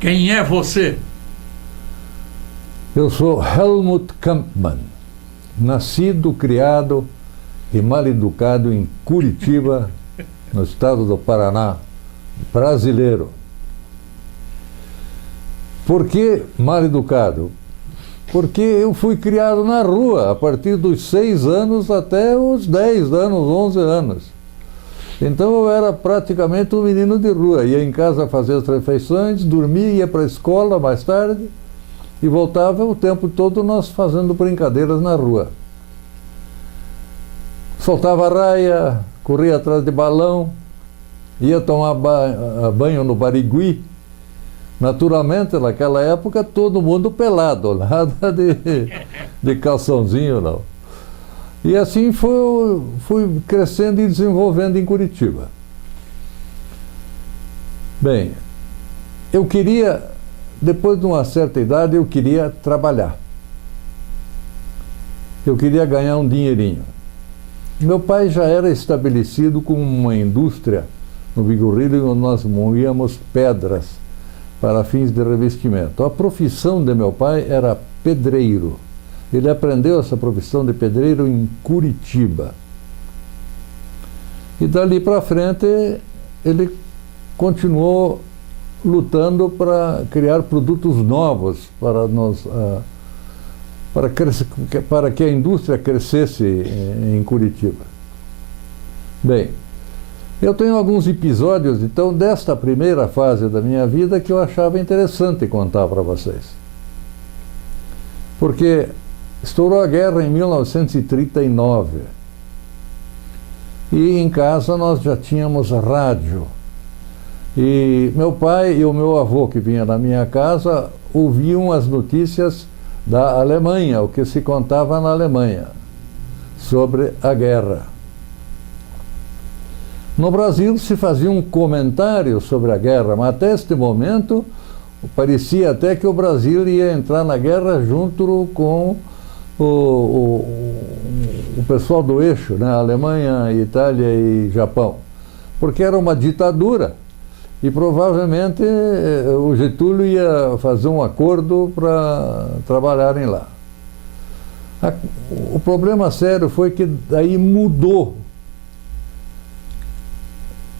Quem é você? Eu sou Helmut Kampmann, nascido, criado e mal educado em Curitiba, no estado do Paraná, brasileiro. Por que mal educado? Porque eu fui criado na rua, a partir dos 6 anos até os 10 anos, 11 anos. Então eu era praticamente um menino de rua. Ia em casa fazer as refeições, dormia, ia para a escola mais tarde e voltava o tempo todo nós fazendo brincadeiras na rua. Soltava raia, corria atrás de balão, ia tomar banho no Barigui. Naturalmente, naquela época, todo mundo pelado, nada de calçãozinho, não. E assim fui crescendo e desenvolvendo em Curitiba. Bem, eu queria, depois de uma certa idade, eu queria trabalhar. Eu queria ganhar um dinheirinho. Meu pai já era estabelecido com uma indústria no Bigorrilho, onde nós moíamos pedras para fins de revestimento. A profissão de meu pai era pedreiro. Ele aprendeu essa profissão de pedreiro em Curitiba. E dali para frente ele continuou lutando para criar produtos novos para que a indústria crescesse em Curitiba. Bem, eu tenho alguns episódios, então, desta primeira fase da minha vida que eu achava interessante contar para vocês. Porque estourou a guerra em 1939 e em casa nós já tínhamos rádio. E meu pai e o meu avô, que vinha na minha casa, ouviam as notícias da Alemanha, o que se contava na Alemanha sobre a guerra. No Brasil se fazia um comentário sobre a guerra, mas até este momento parecia até que o Brasil ia entrar na guerra junto com o pessoal do eixo, né? Alemanha, Itália e Japão, porque era uma ditadura e provavelmente o Getúlio ia fazer um acordo para trabalharem lá. O problema sério foi que daí mudou.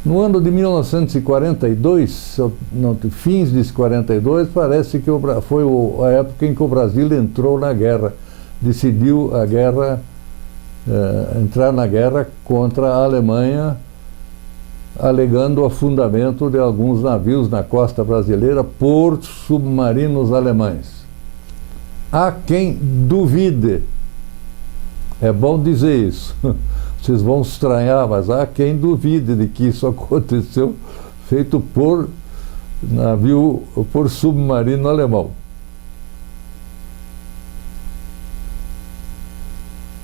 No ano de 1942, no fins de 42, parece que foi a época em que o Brasil entrou na guerra, decidiu a guerra, entrar na guerra contra a Alemanha, alegando o afundamento de alguns navios na costa brasileira por submarinos alemães. Há quem duvide, é bom dizer isso. Vocês vão estranhar, mas há quem duvide de que isso aconteceu, feito por navio, por submarino alemão.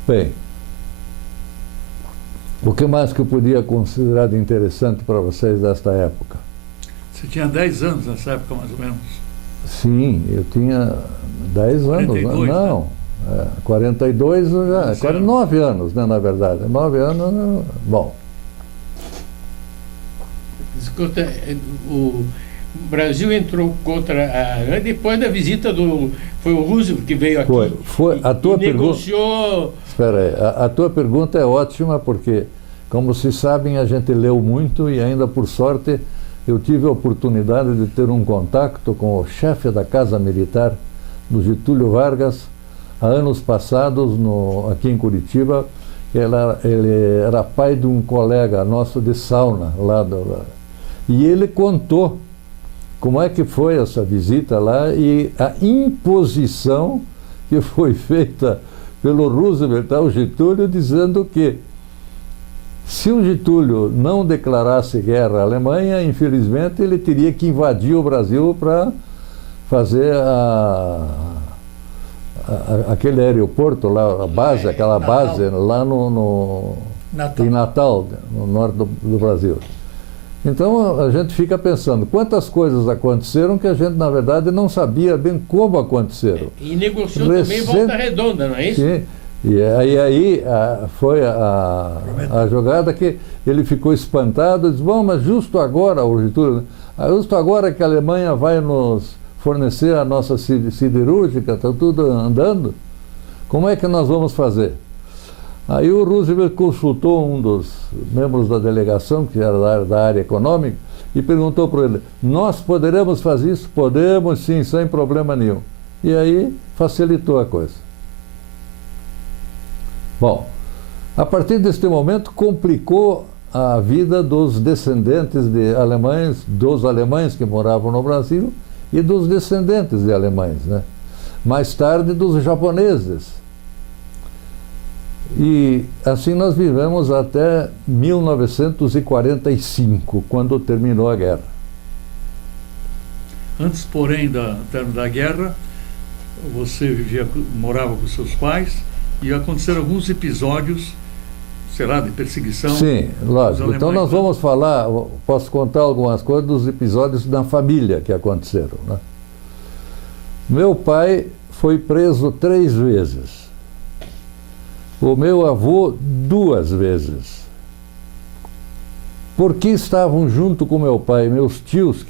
Bem, o que mais que eu podia considerar de interessante para vocês desta época? Você tinha 10 anos nessa época, mais ou menos? Sim, eu tinha 10 anos. 42, não. né? 42, já, 9 anos, né, na verdade. 9 anos, bom. Escuta, o Brasil entrou contra depois da visita foi o Roosevelt que veio aqui. Foi a tua negociou. Espera aí, a tua pergunta é ótima porque, como se sabem, a gente leu muito e ainda por sorte eu tive a oportunidade de ter um contato com o chefe da Casa Militar, do Getúlio Vargas, há anos passados, aqui em Curitiba. Ele era pai de um colega nosso de sauna e ele contou como é que foi essa visita lá e a imposição que foi feita pelo Roosevelt ao Getúlio, dizendo que se o Getúlio não declarasse guerra à Alemanha, infelizmente ele teria que invadir o Brasil para fazer aquele aeroporto lá, aquela base lá em Natal, no norte do Brasil. Então a gente fica pensando quantas coisas aconteceram que a gente, na verdade, não sabia bem como aconteceram. E negociou também Volta Redonda, não é isso? Sim. E aí foi a jogada que ele ficou espantado, disse, bom, mas justo agora, o Getúlio, justo agora que a Alemanha vai nos fornecer a nossa siderúrgica, está tudo andando, como é que nós vamos fazer? Aí o Roosevelt consultou um dos membros da delegação, que era da área econômica, e perguntou para ele, nós poderemos fazer isso? Podemos sim, sem problema nenhum. E aí facilitou a coisa. Bom, a partir deste momento complicou a vida dos descendentes de alemães, dos alemães que moravam no Brasil e dos descendentes de alemães, né? Mais tarde dos japoneses. E assim nós vivemos até 1945, quando terminou a guerra. Antes, porém, do término da guerra, você morava com seus pais e aconteceram alguns episódios, sei lá, de perseguição. Sim, lógico. Então nós vamos falar, posso contar algumas coisas dos episódios da família que aconteceram, né? Meu pai foi preso 3 vezes. O meu avô 2 vezes. Porque estavam junto com meu pai, meus tios,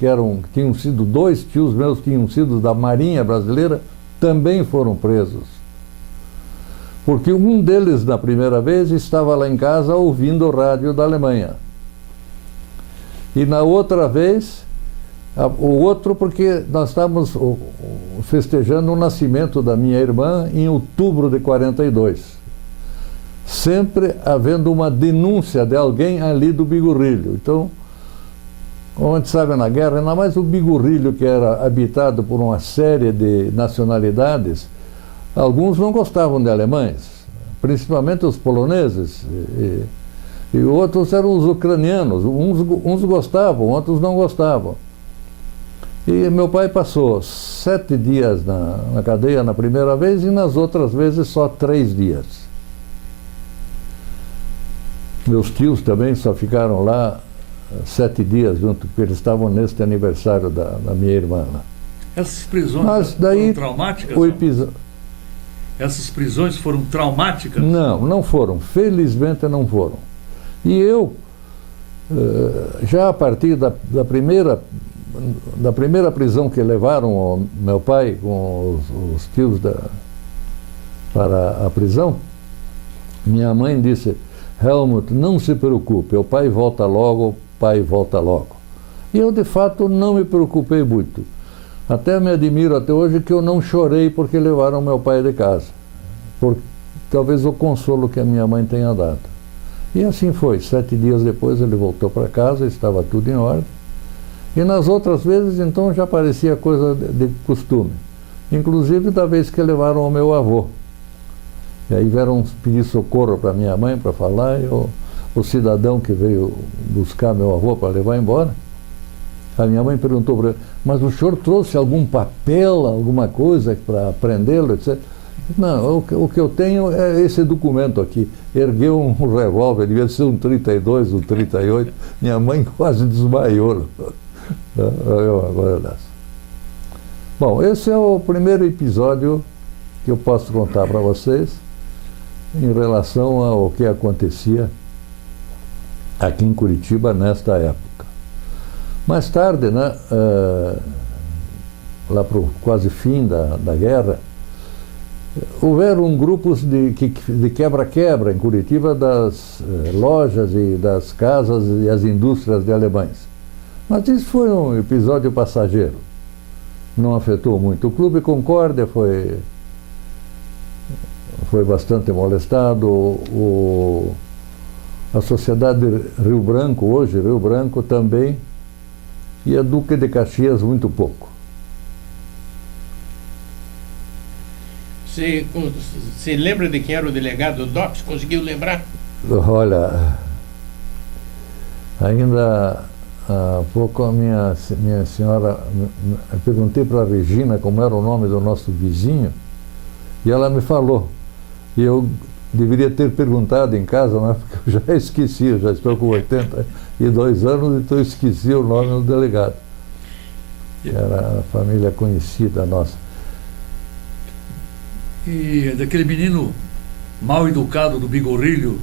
tinham sido 2 tios meus que tinham sido da Marinha Brasileira, também foram presos. Porque um deles, na primeira vez, estava lá em casa ouvindo o rádio da Alemanha. E na outra vez, o outro porque nós estávamos festejando o nascimento da minha irmã em outubro de 42. Sempre havendo uma denúncia de alguém ali do Bigorrilho. Então, como a gente sabe na guerra, ainda mais o Bigorrilho, que era habitado por uma série de nacionalidades, alguns não gostavam de alemães, principalmente os poloneses, e outros eram os ucranianos. Uns gostavam, outros não gostavam. E meu pai passou 7 dias na cadeia na primeira vez e nas outras vezes só 3 dias. Meus tios também só ficaram lá 7 dias junto, porque eles estavam neste aniversário da minha irmã. Essas prisões foram traumáticas? Essas prisões foram traumáticas? Não, não foram. Felizmente não foram. E eu, já a partir da primeira prisão que levaram o meu pai com os tios para a prisão, minha mãe disse, Helmut, não se preocupe, o pai volta logo, o pai volta logo. E eu, de fato, não me preocupei muito. Até me admiro até hoje que eu não chorei porque levaram meu pai de casa. Por talvez o consolo que a minha mãe tenha dado. E assim foi. 7 dias depois ele voltou para casa, estava tudo em ordem. E nas outras vezes, então, já parecia coisa de costume. Inclusive da vez que levaram o meu avô. E aí vieram pedir socorro para minha mãe para falar, e o cidadão que veio buscar meu avô para levar embora, a minha mãe perguntou para ele, mas o senhor trouxe algum papel, alguma coisa para prendê-lo, etc. Não, o que eu tenho é esse documento aqui. Ergueu um revólver, devia ser um 32, um 38, minha mãe quase desmaiou. Bom, esse é o primeiro episódio que eu posso contar para vocês em relação ao que acontecia aqui em Curitiba nesta época. Mais tarde, né, lá para o quase fim da guerra, houveram grupos de quebra-quebra em Curitiba das lojas e das casas e as indústrias de alemães. Mas isso foi um episódio passageiro, não afetou muito. O Clube Concórdia foi bastante molestado, a Sociedade Rio Branco, hoje Rio Branco também, e a Duque de Caxias muito pouco. Você lembra de quem era o delegado DOPS? Conseguiu lembrar? Olha, ainda há pouco a minha senhora, eu perguntei para a Regina como era o nome do nosso vizinho, e ela me falou. E eu deveria ter perguntado em casa, mas porque eu já esqueci, eu já estou com 82 anos, então eu esqueci o nome do delegado. Era a família conhecida nossa. E daquele menino mal educado do Bigorrilho,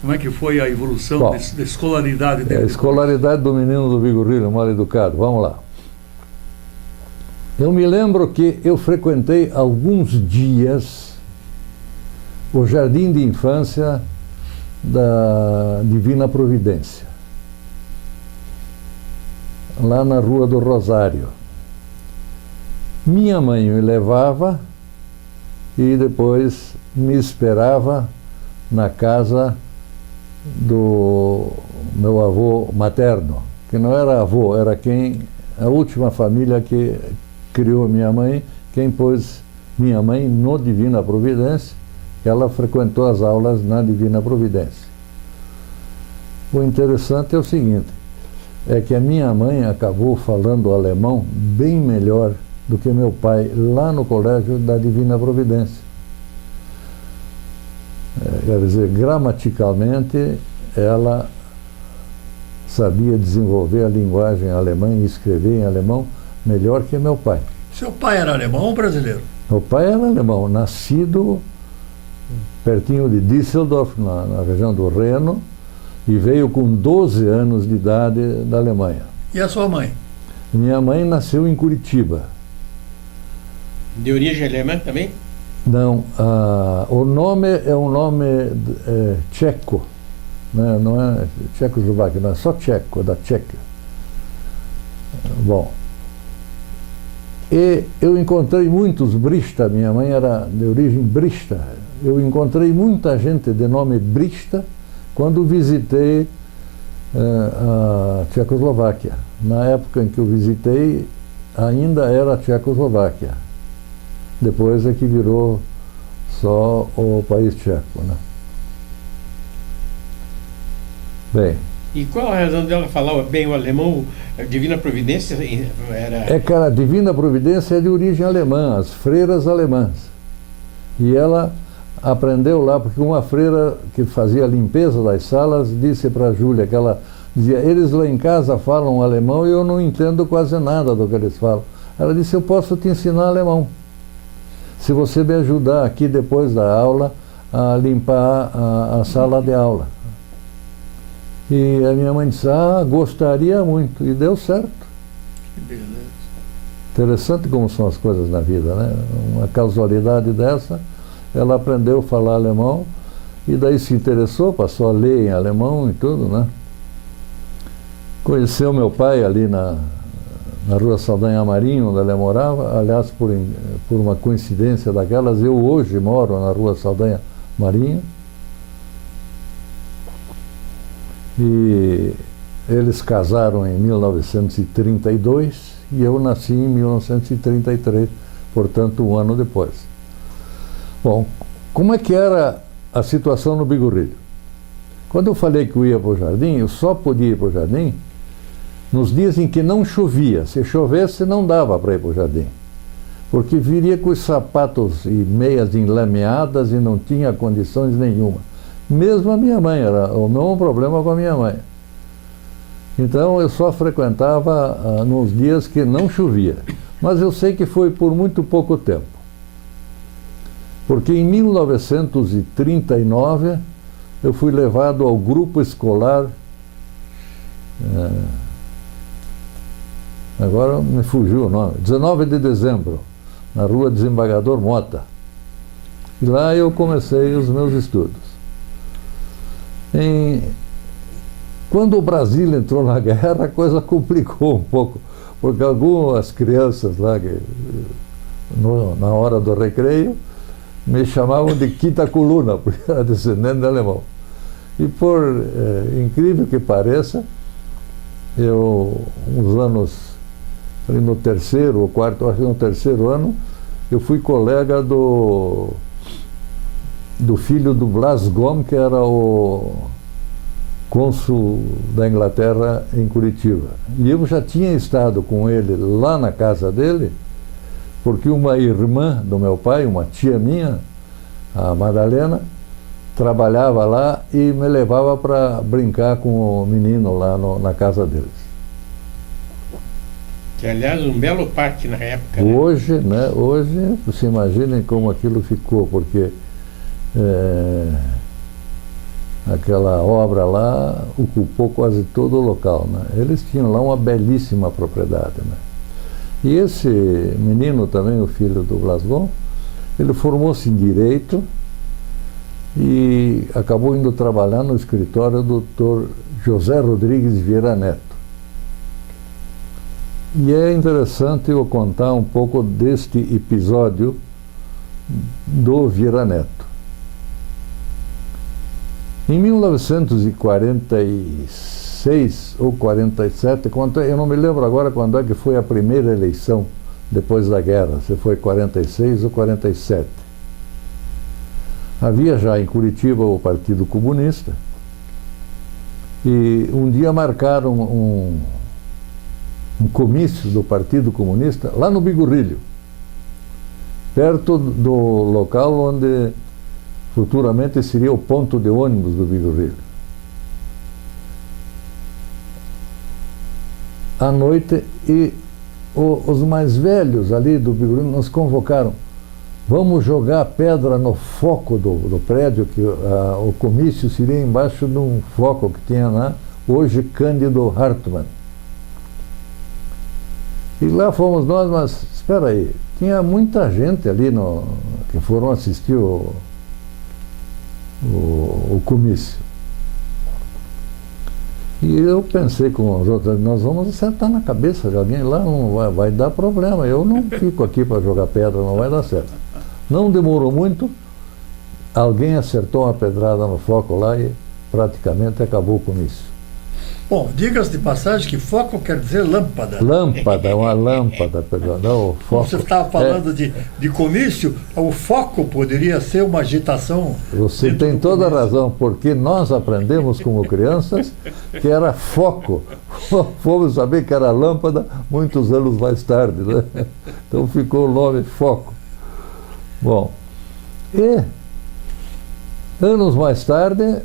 como é que foi a evolução Bom, da escolaridade dele? A escolaridade do menino do Bigorrilho, mal educado. Vamos lá. Eu me lembro que eu frequentei alguns dias o jardim de infância da Divina Providência, lá na Rua do Rosário. Minha mãe me levava e depois me esperava na casa do meu avô materno, que não era avô, era a última família que criou minha mãe, quem pôs minha mãe no Divina Providência, que ela frequentou as aulas na Divina Providência. O interessante é o seguinte, é que a minha mãe acabou falando alemão bem melhor do que meu pai lá no colégio da Divina Providência. Quer dizer, gramaticalmente, ela sabia desenvolver a linguagem alemã e escrever em alemão melhor que meu pai. Seu pai era alemão ou brasileiro? Meu pai era alemão, nascido pertinho de Düsseldorf, na região do Reno, e veio com 12 anos de idade da Alemanha. E a sua mãe? Minha mãe nasceu em Curitiba. De origem alemã também? Não, o nome é um nome tcheco, né? Não é tchecoslovaquia, não é só tcheco, é da Tchequia. Bom, e eu encontrei muitos Brista, minha mãe era de origem Brista. Eu encontrei muita gente de nome Brista quando visitei a Tchecoslováquia. Na época em que eu visitei, ainda era a Tchecoslováquia. Depois é que virou só o país tcheco, né? Bem. E qual a razão dela falar bem o alemão? A Divina Providência era... Cara, a Divina Providência é de origem alemã, as freiras alemãs. E ela aprendeu lá, porque uma freira que fazia a limpeza das salas disse para a Júlia que ela dizia, eles lá em casa falam alemão e eu não entendo quase nada do que eles falam. Ela disse, eu posso te ensinar alemão, se você me ajudar aqui depois da aula a limpar a sala de aula. E a minha mãe disse, gostaria muito, e deu certo. Que beleza. Interessante como são as coisas na vida, né? Uma casualidade dessa, ela aprendeu a falar alemão e daí se interessou, passou a ler em alemão e tudo, né? Conheceu meu pai ali na Rua Saldanha Marinho, onde ela morava. Aliás, por uma coincidência daquelas, eu hoje moro na Rua Saldanha Marinho. E eles casaram em 1932 e eu nasci em 1933, portanto, um ano depois. Bom, como é que era a situação no Bigorrilho? Quando eu falei que eu ia para o jardim, eu só podia ir para o jardim nos dias em que não chovia. Se chovesse, não dava para ir para o jardim, porque viria com os sapatos e meias enlameadas e não tinha condições nenhuma. Mesmo a minha mãe, era o mesmo problema com a minha mãe. Então eu só frequentava nos dias que não chovia. Mas eu sei que foi por muito pouco tempo. Porque em 1939 eu fui levado ao grupo escolar, agora me fugiu o nome, 19 de dezembro, na Rua Desembargador Mota. E lá eu comecei os meus estudos. Quando o Brasil entrou na guerra, a coisa complicou um pouco, porque algumas crianças lá, na hora do recreio, me chamavam de quinta coluna, porque era descendente de alemão. E por incrível que pareça, uns anos, no terceiro ou quarto, acho que no terceiro ano, eu fui colega do filho do Blas Gomes, que era o cônsul da Inglaterra em Curitiba. E eu já tinha estado com ele lá na casa dele, porque uma irmã do meu pai, uma tia minha, a Madalena, trabalhava lá e me levava para brincar com o menino lá na casa deles. Que, aliás, um belo parque na época. Hoje, né? Hoje, você imaginem como aquilo ficou, porque aquela obra lá ocupou quase todo o local, né? Eles tinham lá uma belíssima propriedade, né? E esse menino também, o filho do Blasgon, ele formou-se em Direito e acabou indo trabalhar no escritório do Dr. José Rodrigues Vieira Neto. E é interessante eu contar um pouco deste episódio do Vieira Neto. Em 1946 ou 47, eu não me lembro agora quando é que foi a primeira eleição depois da guerra, se foi 46 ou 47. Havia já em Curitiba o Partido Comunista e um dia marcaram um comício do Partido Comunista lá no Bigorrilho, perto do local onde futuramente seria o ponto de ônibus do Bigorrilho. À noite, e os mais velhos ali do Bigorrilho nos convocaram: vamos jogar pedra no foco do prédio, que o comício seria embaixo de um foco que tinha lá, hoje Cândido Hartmann. E lá fomos nós, mas espera aí, tinha muita gente ali que foram assistir o comício. E eu pensei com os outros: nós vamos acertar na cabeça de alguém lá, não vai dar problema, eu não fico aqui para jogar pedra, não vai dar certo. Não demorou muito, alguém acertou uma pedrada no foco lá e praticamente acabou o comício. Bom, diga-se de passagem que foco quer dizer lâmpada. Lâmpada, uma lâmpada, perdão, não, o foco. Você estava falando de comício, o foco poderia ser uma agitação. Você tem toda a razão, porque nós aprendemos como crianças que era foco. Fomos saber que era lâmpada muitos anos mais tarde, né? Então ficou o nome foco. Bom, e anos mais tarde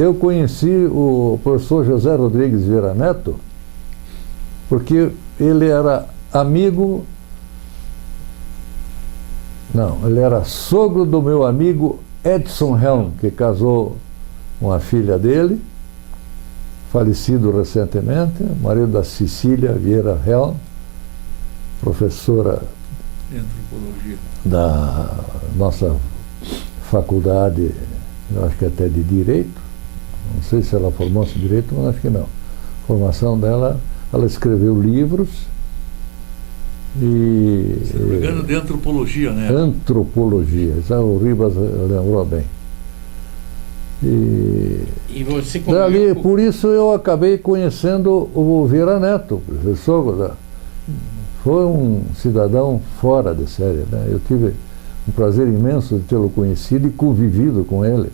eu conheci o professor José Rodrigues Vieira Neto, porque ele era amigo, não, ele era sogro do meu amigo Edson Helm, que casou com a filha dele, falecido recentemente, marido da Cecília Vieira Helm, professora de antropologia da nossa faculdade, eu acho que até de Direito. Não sei se ela formou-se em Direito, mas acho que não. A formação dela, ela escreveu livros e... Se não me engano, de antropologia, né? Antropologia, o Ribas lembrou bem. E você dali, por isso eu acabei conhecendo o Vieira Neto, professor. Foi um cidadão fora de série, né? Eu tive um prazer imenso de tê-lo conhecido e convivido com ele.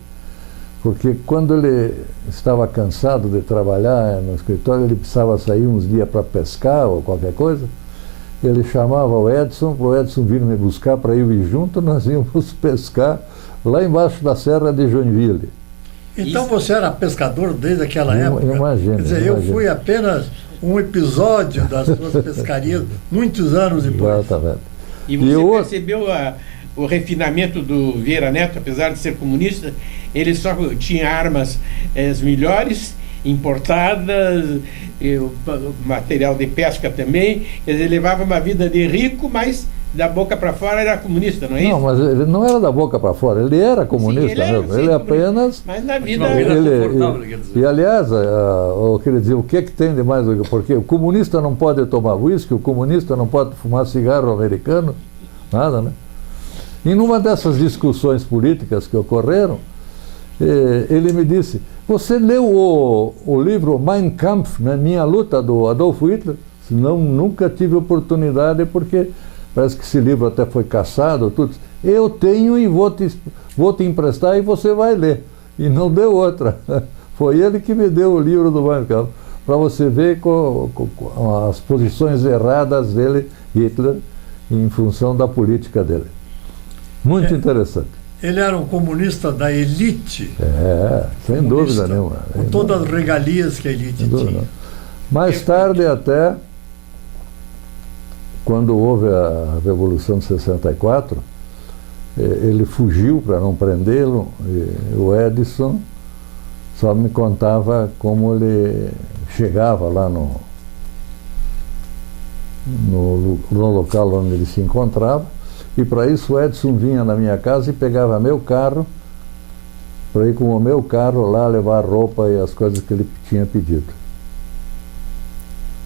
Porque quando ele estava cansado de trabalhar no escritório, ele precisava sair uns dias para pescar ou qualquer coisa, ele chamava o Edson, para o Edson vir me buscar para eu ir junto, nós íamos pescar lá embaixo da Serra de Joinville. Então você era pescador desde aquela época? Imagina. Quer dizer, eu fui apenas um episódio das suas pescarias, muitos anos depois. Exatamente. E você percebeu o refinamento do Vieira Neto, apesar de ser comunista? Ele só tinha armas as melhores, importadas, material de pesca também. Quer dizer, ele levava uma vida de rico, mas da boca para fora era comunista, não é isso? Não, mas ele não era da boca para fora, ele era comunista. Sim, ele era, mesmo. Ele apenas... Mas na vida... E aliás, eu queria dizer, o que tem de mais? Porque o comunista não pode tomar uísque, o comunista não pode fumar cigarro americano, nada, né? E numa dessas discussões políticas que ocorreram, ele me disse: você leu o livro Mein Kampf, né, Minha Luta, do Adolf Hitler? Não, nunca tive oportunidade, porque parece que esse livro até foi caçado, tudo. Eu tenho e vou te emprestar e você vai ler. E não deu outra. Foi ele que me deu o livro do Mein Kampf, para você ver as posições erradas dele, Hitler, em função da política dele. Muito interessante. Ele era um comunista da elite. Sem dúvida nenhuma. Com todas as regalias que a elite tinha. Mais tarde, até, quando houve a Revolução de 64, Ele fugiu para não prendê-lo, e o Edison só me contava como ele chegava lá no local onde ele se encontrava, e para isso o Edson vinha na minha casa e pegava meu carro, para ir com o meu carro lá levar a roupa e as coisas que ele tinha pedido.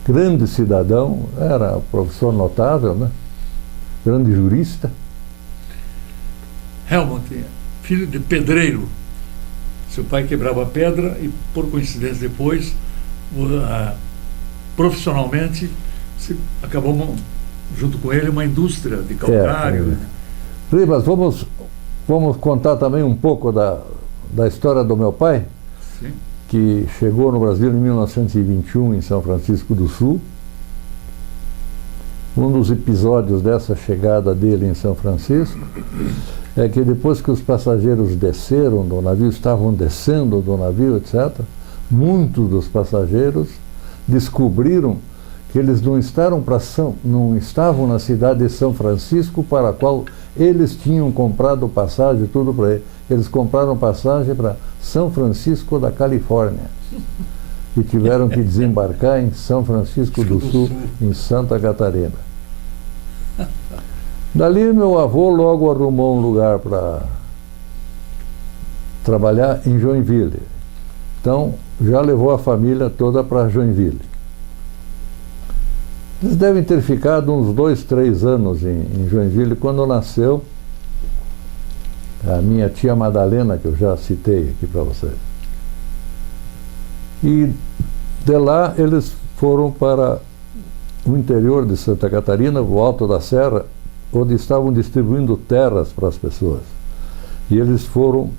Grande cidadão, era professor notável, né? Grande jurista. Helmut, filho de pedreiro. Seu pai quebrava pedra e, por coincidência, depois, profissionalmente, se acabou junto com ele uma indústria de calcário. Ribas, vamos contar também um pouco da história do meu pai, Sim. que chegou no Brasil em 1921, em São Francisco do Sul. Um dos episódios dessa chegada dele em São Francisco é que depois que os passageiros desceram do navio, estavam descendo do navio, etc., muitos dos passageiros descobriram que eles não estavam na cidade de São Francisco, para a qual eles tinham comprado passagem, tudo para ele. Eles compraram passagem para São Francisco da Califórnia e tiveram que desembarcar em São Francisco do Sul, em Santa Catarina. Dali meu avô logo arrumou um lugar para trabalhar em Joinville. Então já levou a família toda para Joinville. Eles devem ter ficado uns 2, 3 anos em Joinville quando nasceu a minha tia Madalena, que eu já citei aqui para vocês. E de lá eles foram para o interior de Santa Catarina, o Alto da Serra, onde estavam distribuindo terras para as pessoas. E eles foram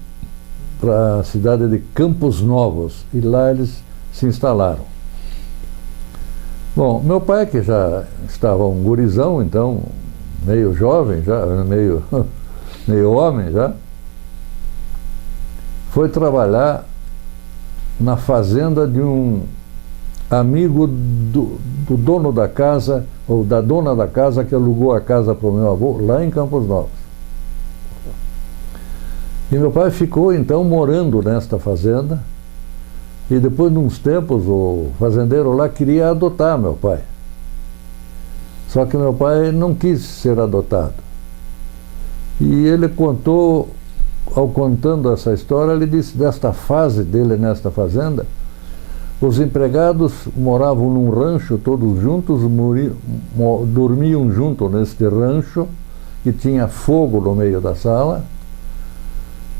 para a cidade de Campos Novos, e lá eles se instalaram. Bom, meu pai, que já estava um gurizão, então, meio jovem, já meio homem já, foi trabalhar na fazenda de um amigo do dono da casa, ou da dona da casa, que alugou a casa para o meu avô, lá em Campos Novos. E meu pai ficou, então, morando nesta fazenda, e depois de uns tempos, o fazendeiro lá queria adotar meu pai. Só que meu pai não quis ser adotado. E ele contou, contando essa história, ele disse desta fase dele nesta fazenda, os empregados moravam num rancho todos juntos, dormiam junto neste rancho, que tinha fogo no meio da sala,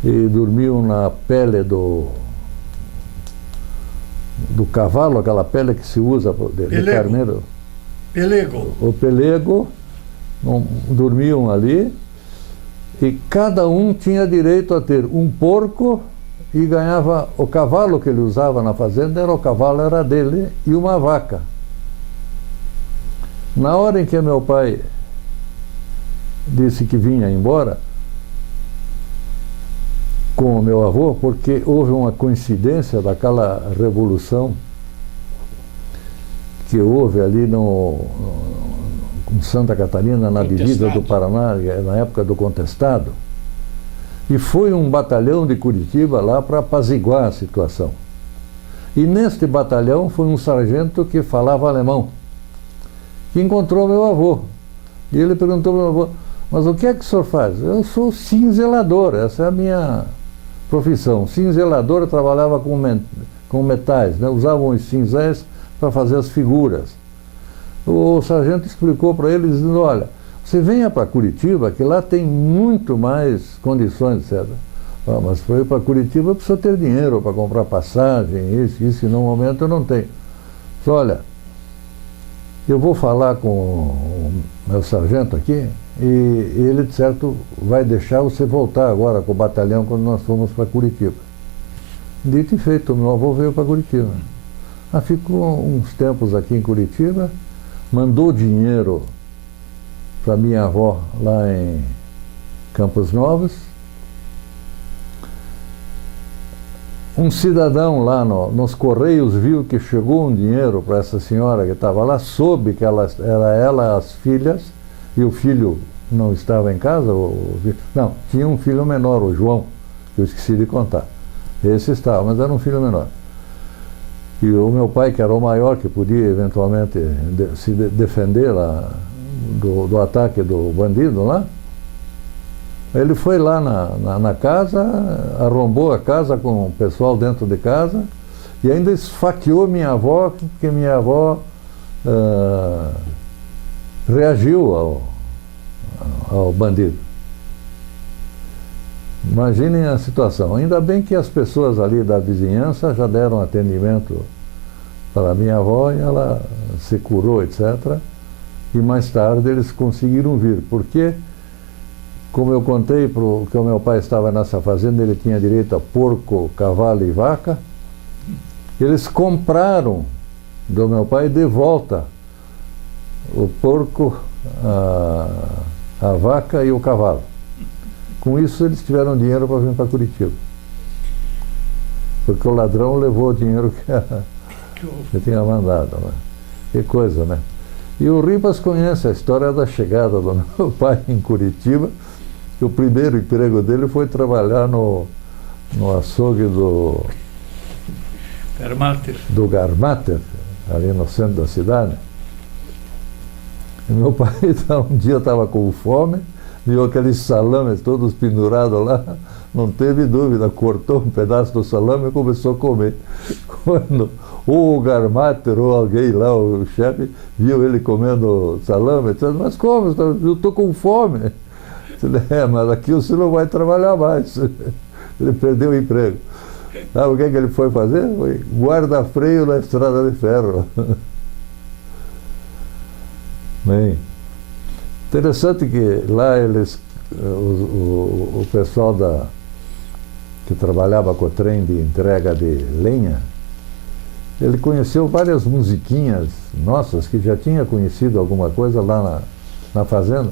e dormiam na pele do cavalo, aquela pele que se usa de carneiro. Pelego. O pelego, dormiam ali, e cada um tinha direito a ter um porco, e ganhava o cavalo que ele usava na fazenda, era dele, e uma vaca. Na hora em que meu pai disse que vinha embora com o meu avô, porque houve uma coincidência daquela revolução que houve ali em Santa Catarina, na divisa do Paraná, na época do contestado. E foi um batalhão de Curitiba lá para apaziguar a situação. E neste batalhão foi um sargento que falava alemão, que encontrou meu avô. E ele perguntou ao meu avô, mas o que é que o senhor faz? Eu sou cinzelador, essa é a minha profissão. Cinzelador, eu trabalhava com metais, né? Usavam os cinzéis para fazer as figuras. O sargento explicou para ele, dizendo, olha, você venha para Curitiba, que lá tem muito mais condições, etc. Ah, mas para ir para Curitiba eu preciso ter dinheiro para comprar passagem, isso, e no momento eu não tenho. Disse, olha, eu vou falar com o meu sargento aqui, e ele, de certo, vai deixar você voltar agora com o batalhão quando nós formos para Curitiba. Dito e feito, meu avô veio para Curitiba. Ficou uns tempos aqui em Curitiba, mandou dinheiro para minha avó lá em Campos Novos. Um cidadão lá nos Correios viu que chegou um dinheiro para essa senhora que estava lá, soube que era ela, as filhas, e o filho não estava em casa. Não, tinha um filho menor, o João, que eu esqueci de contar. Esse estava, mas era um filho menor. E o meu pai, que era o maior, que podia eventualmente se defender lá do ataque do bandido lá, ele foi lá na casa, arrombou a casa com o pessoal dentro de casa e ainda esfaqueou minha avó, porque minha avó reagiu ao bandido. Imaginem a situação. Ainda bem que as pessoas ali da vizinhança já deram atendimento para a minha avó e ela se curou, etc. E mais tarde eles conseguiram vir, porque, como eu contei, que o meu pai estava nessa fazenda, ele tinha direito a porco, cavalo e vaca. Eles compraram do meu pai de volta o porco, a vaca e o cavalo. Com isso, eles tiveram dinheiro para vir para Curitiba. Porque o ladrão levou o dinheiro que tinha mandado. Né? Que coisa, né? E o Ribas conhece a história da chegada do meu pai em Curitiba. Que o primeiro emprego dele foi trabalhar no açougue do Garmater, ali no centro da cidade. E meu pai um dia estava com fome, viu aqueles salames todos pendurados lá, não teve dúvida, cortou um pedaço do salame e começou a comer. Quando o Garmater ou alguém lá, o chefe, viu ele comendo salame, disse: mas como? Eu estou com fome. Disse: mas aqui você não vai trabalhar mais. Ele perdeu o emprego. Sabe o que ele foi fazer? Foi guarda-freio na estrada de ferro. Bem, interessante que lá eles, o pessoal que trabalhava com o trem de entrega de lenha, ele conheceu várias musiquinhas nossas, que já tinha conhecido alguma coisa lá na fazenda.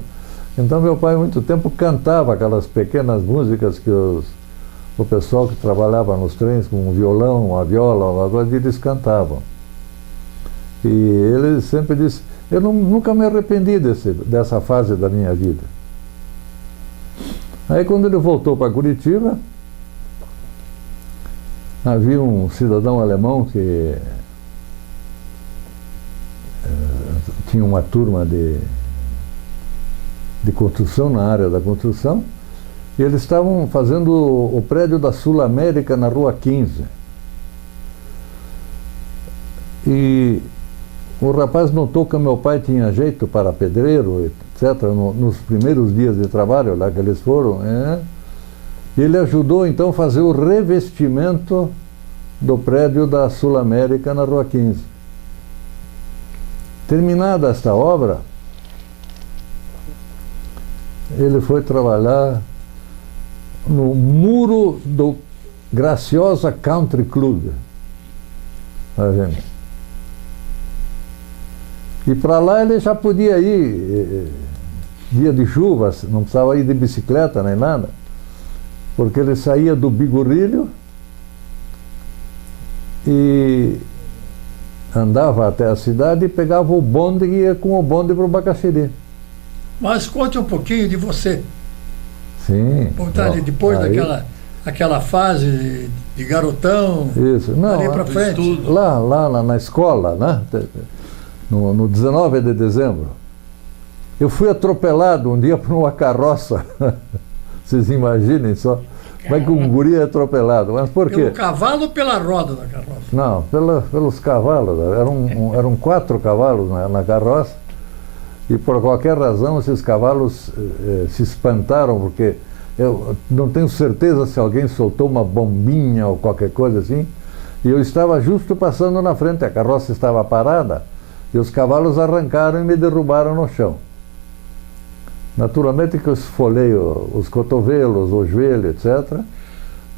Então meu pai, há muito tempo, cantava aquelas pequenas músicas que o pessoal que trabalhava nos trens, com um violão, uma viola, uma coisa, eles cantavam. E ele sempre disse: eu nunca me arrependi dessa fase da minha vida. Aí, quando ele voltou para Curitiba, havia um cidadão alemão que tinha uma turma de construção, na área da construção, e eles estavam fazendo o prédio da Sul América na Rua 15. E o rapaz notou que meu pai tinha jeito para pedreiro, etc., nos primeiros dias de trabalho lá que eles foram. E ele ajudou então a fazer o revestimento do prédio da Sul América na Rua 15. Terminada esta obra, ele foi trabalhar no muro do Graciosa Country Club. Tá vendo? E para lá ele já podia ir, dia de chuva, não precisava ir de bicicleta nem nada, porque ele saía do Bigurilho e andava até a cidade e pegava o bonde e ia com o bonde para o Bacaxiri. Mas conte um pouquinho de você. Sim. Vontade, depois daquela fase de garotão, isso. Não, ali para frente. Lá na escola, né? No 19 de dezembro, eu fui atropelado um dia por uma carroça. Vocês imaginem só como é que um guri é atropelado. Mas por quê? Pelo cavalo ou pela roda da carroça? Não, pelos cavalos. Eram 4 cavalos na carroça e por qualquer razão esses cavalos se espantaram, porque eu não tenho certeza se alguém soltou uma bombinha ou qualquer coisa assim, e eu estava justo passando na frente, a carroça estava parada, e os cavalos arrancaram e me derrubaram no chão. Naturalmente que eu esfolei os cotovelos, o joelho, etc.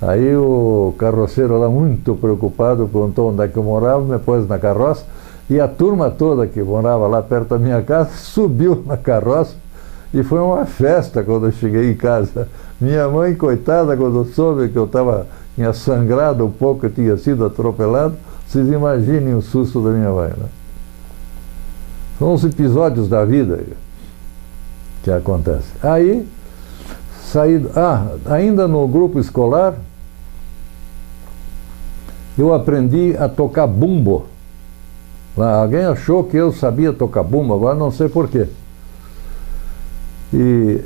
Aí o carroceiro lá, muito preocupado, perguntou onde é que eu morava, me pôs na carroça, e a turma toda que morava lá perto da minha casa subiu na carroça, e foi uma festa quando eu cheguei em casa. Minha mãe, coitada, quando soube que eu tinha sangrado um pouco, eu tinha sido atropelado, vocês imaginem o susto da minha mãe, né? São os episódios da vida. que acontece. Aí, ainda no grupo escolar, eu aprendi a tocar bumbo. Alguém achou que eu sabia tocar bumbo, agora não sei porquê. E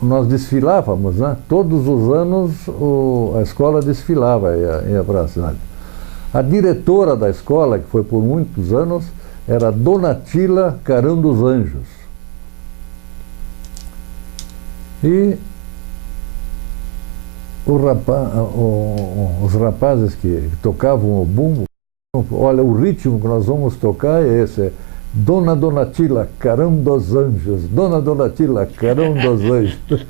nós desfilávamos, né? Todos os anos a escola desfilava, ia para a cidade. A diretora da escola, que foi por muitos anos, era Dona Tila Carão dos Anjos. E os rapazes que tocavam o bumbo, olha, o ritmo que nós vamos tocar é esse, é Dona Donatila, Carão dos Anjos, Dona Donatila, Carão dos Anjos.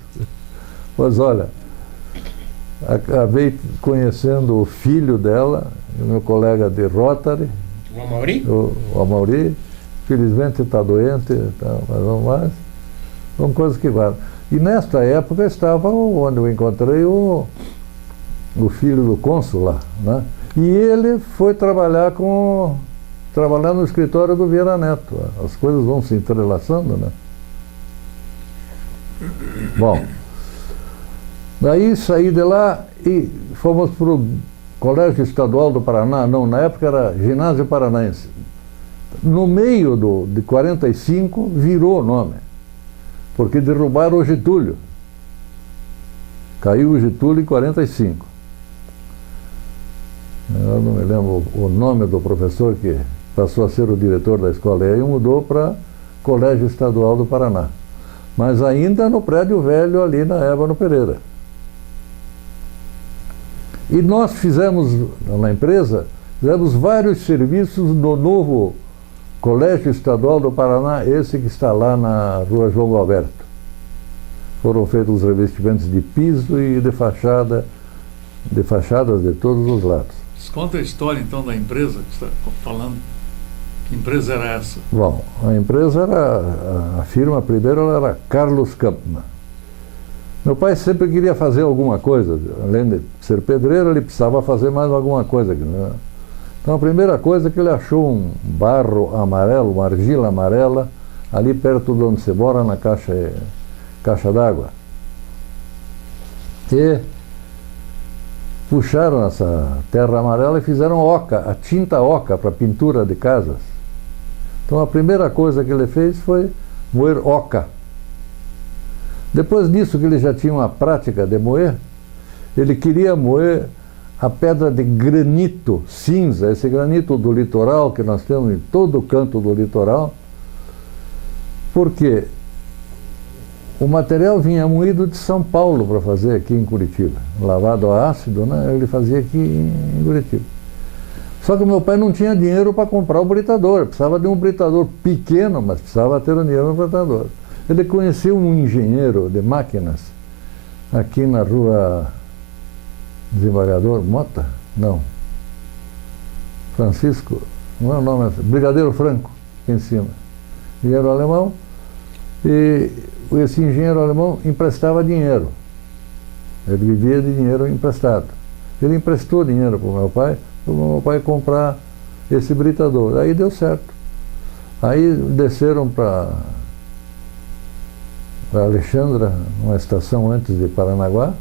Pois olha, acabei conhecendo o filho dela, o meu colega de Rotary. O Amauri? O Amauri, felizmente está doente, mas vamos mais. São coisas que valem. E nesta época estava onde eu encontrei o filho do cônsul lá, né? E ele foi trabalhar no escritório do Vieira Neto. As coisas vão se entrelaçando, né? Bom, daí saí de lá e fomos para o Colégio Estadual do Paraná. Não, na época era Ginásio Paranaense. No meio de 45 virou o nome, porque derrubaram o Getúlio. Caiu o Getúlio em 45. Eu não me lembro o nome do professor que passou a ser o diretor da escola. E aí mudou para Colégio Estadual do Paraná. Mas ainda no prédio velho ali na Ébano Pereira. E nós fizemos, na empresa, vários serviços no novo Colégio Estadual do Paraná, esse que está lá na Rua João Alberto. Foram feitos os revestimentos de piso e de fachadas de todos os lados. Conta a história, então, da empresa que você está falando. Que empresa era essa? Bom, a empresa a firma primeiro era Carlos Campman. Meu pai sempre queria fazer alguma coisa. Além de ser pedreiro, ele precisava fazer mais alguma coisa. Né? Então, a primeira coisa é que ele achou um barro amarelo, uma argila amarela, ali perto de onde você mora, na caixa d'água. E puxaram essa terra amarela e fizeram oca, a tinta oca para pintura de casas. Então a primeira coisa que ele fez foi moer oca. Depois disso, que ele já tinha uma prática de moer, ele queria moer a pedra de granito cinza, esse granito do litoral que nós temos em todo o canto do litoral, porque o material vinha moído de São Paulo para fazer aqui em Curitiba. Lavado a ácido, né? Ele fazia aqui em Curitiba. Só que o meu pai não tinha dinheiro para comprar o britador. Precisava de um britador pequeno, mas precisava ter o dinheiro no britador. Ele conheceu um engenheiro de máquinas aqui na Rua Desembargador Mota? Não. Francisco, não é o nome, Brigadeiro Franco, aqui em cima. Engenheiro alemão. E esse engenheiro alemão emprestava dinheiro. Ele vivia de dinheiro emprestado. Ele emprestou dinheiro para o meu pai comprar esse britador. Aí deu certo. Aí desceram para Alexandra, uma estação antes de Paranaguá,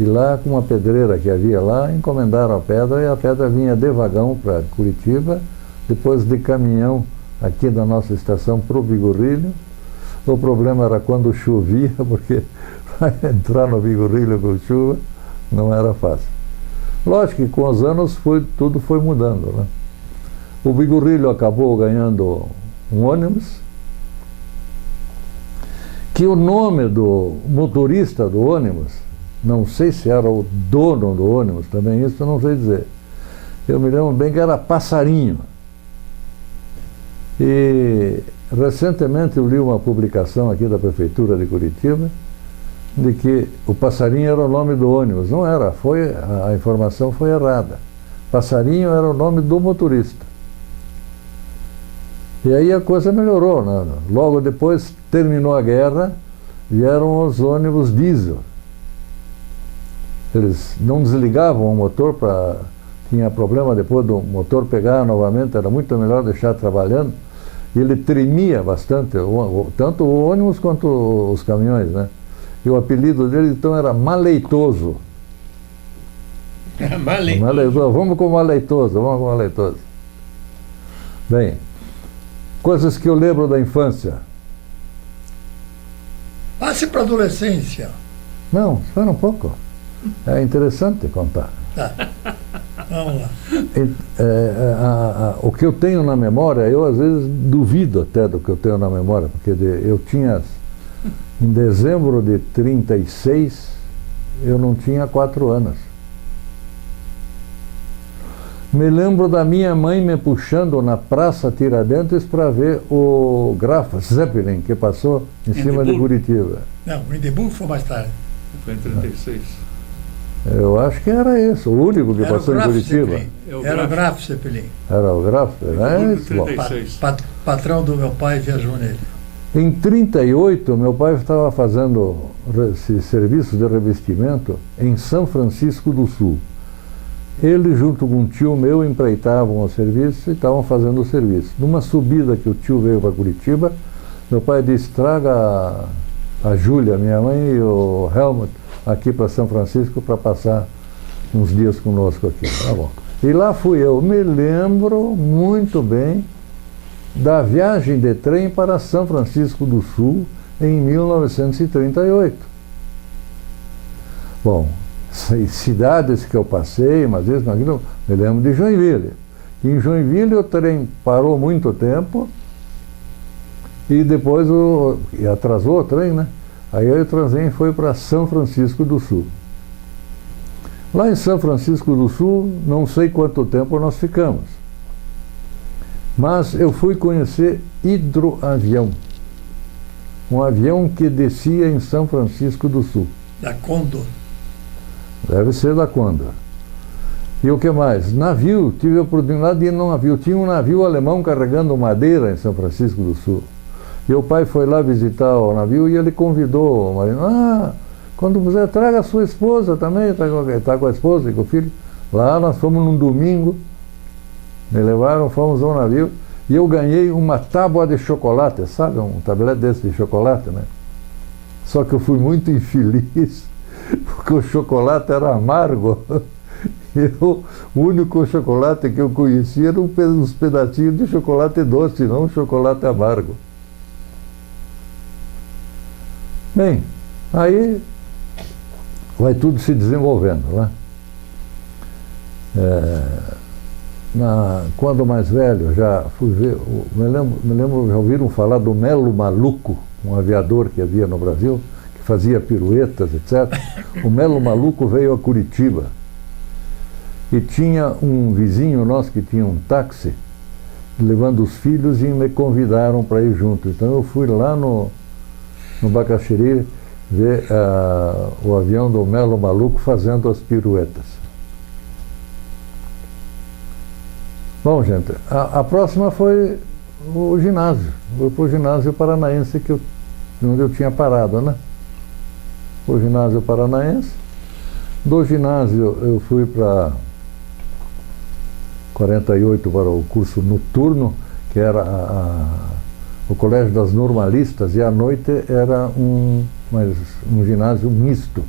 e lá, com uma pedreira que havia lá, encomendaram a pedra, e a pedra vinha de vagão para Curitiba, depois de caminhão aqui da nossa estação para o Vigorrilho. O problema era quando chovia, porque entrar no Vigorrilho com chuva não era fácil. Lógico que com os anos tudo foi mudando, né? O Vigorrilho acabou ganhando um ônibus, que o nome do motorista do ônibus, não sei se era o dono do ônibus, também isso eu não sei dizer. Eu me lembro bem que era Passarinho. E recentemente eu li uma publicação aqui da Prefeitura de Curitiba de que o Passarinho era o nome do ônibus. Não era, a informação foi errada. Passarinho era o nome do motorista. E aí a coisa melhorou, né? Logo depois terminou a guerra, vieram os ônibus diesel. Eles não desligavam o motor tinha problema depois do motor pegar novamente, era muito melhor deixar trabalhando. ele tremia bastante, tanto o ônibus quanto os caminhões, né? E o apelido dele, então, era Maleitoso. Maleitoso. Vamos com Maleitoso, vamos com Maleitoso. Bem, coisas que eu lembro da infância. Passe para a adolescência. Não, espera um pouco. É interessante contar. Tá. Vamos lá. O que eu tenho na memória, eu às vezes duvido até do que eu tenho na memória, porque eu tinha, em dezembro de 36, eu não tinha 4 anos. Me lembro da minha mãe me puxando na Praça Tiradentes para ver o Graf Zeppelin, que passou em cima de Curitiba. Não, o Hindenburg foi mais tarde. Foi em 36. Eu acho que era isso, o único que passou em Curitiba. Era o Graf Zeppelin. Era o Graf, né? Patrão do meu pai viajou nele. Em 38, meu pai estava fazendo esse serviço de revestimento em São Francisco do Sul. Ele, junto com um tio meu, empreitavam o serviço e estavam fazendo o serviço. Numa subida que o tio veio para Curitiba, meu pai disse, traga a Júlia, minha mãe, e o Helmut aqui para São Francisco para passar uns dias conosco aqui. Tá bom. E lá fui eu. Me lembro muito bem da viagem de trem para São Francisco do Sul em 1938. Bom, cidades que eu passei, mas isso, aquilo, me lembro de Joinville. Em Joinville o trem parou muito tempo e depois e atrasou o trem, né? Aí o trem foi para São Francisco do Sul. Lá em São Francisco do Sul, não sei quanto tempo nós ficamos. Mas eu fui conhecer hidroavião. Um avião que descia em São Francisco do Sul. Da Condor. Deve ser da Condor. E o que mais? Navio, tive a oportunidade de ir num navio. Tinha um navio alemão carregando madeira em São Francisco do Sul. E o pai foi lá visitar o navio e ele convidou o marino. Quando puder, traga a sua esposa também. Está com a esposa e com o filho. Lá nós fomos num domingo. Me levaram, fomos ao navio. E eu ganhei uma tábua de chocolate, sabe? Um tablete desse de chocolate, né? Só que eu fui muito infeliz. Porque o chocolate era amargo. O único chocolate que eu conhecia eram uns pedacinhos de chocolate doce, não chocolate amargo. Bem, aí vai tudo se desenvolvendo, né? Quando mais velho, já fui ver, me lembro, já ouviram falar do Melo Maluco, um aviador que havia no Brasil, fazia piruetas, etc. O Melo Maluco veio a Curitiba e tinha um vizinho nosso que tinha um táxi levando os filhos e me convidaram para ir junto. Então eu fui lá no Bacaxiri ver o avião do Melo Maluco fazendo as piruetas. Bom, gente, a próxima foi o ginásio. Foi para o ginásio paranaense onde eu tinha parado, né? O ginásio paranaense. Do ginásio eu fui para 48 para o curso noturno, que era o Colégio das Normalistas, e à noite era um ginásio misto.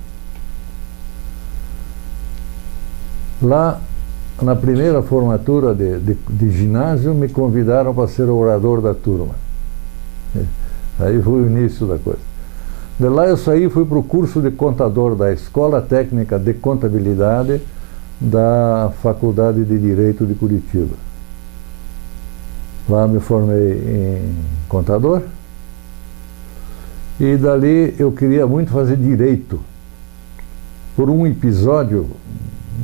Lá, na primeira formatura de ginásio, me convidaram para ser orador da turma. Aí foi o início da coisa. De lá eu saí e fui para o curso de contador da Escola Técnica de Contabilidade da Faculdade de Direito de Curitiba. Lá me formei em contador e dali eu queria muito fazer direito por um episódio